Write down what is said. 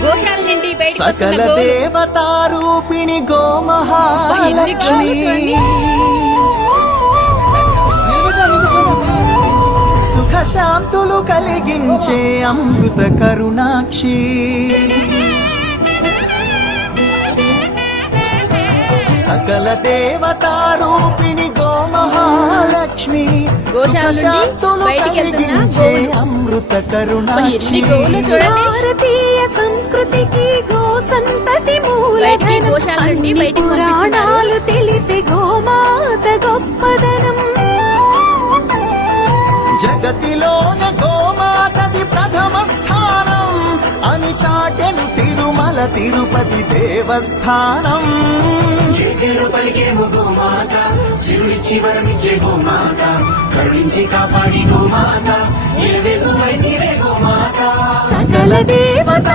గోశాల నుండి బయటికి సకల వస్తున్న గోవులు. దేవతారూపిణి గోమహాలక్ష్మి సుఖ శాంతులు కలిగించే అమృత కరుణాక్షి సకల దేవతారూపిణి గోమహాలక్ష్మి సుఖ గోశాల నుండి శాంతులు బయటికి వెళ్తున్న కలిగించే గోవులు. అమృత ఎన్ని కరుణాక్షి గోవులు చూడండి. భారతీయ సంస్కృతికి గోసంతతి బయటికి మూలధనం గోశాల నుండి అన్ని బయటికి పంపిస్తున్నారు. పురాణాలు తెలిపే గోమాత గొప్పదనం జగతిలోన గోమాతది ప్రథమ స్థానం అని చాటెను తిరుమల తిరుపతి దేవస్థానం జేజేలు పలికేము గోమాత శివుడిచ్చి వరమిచ్చే గోమాత కరుణించి కాపాడి గోమాత ఏ వెలుగై నీవే గోమాత సకల దేవత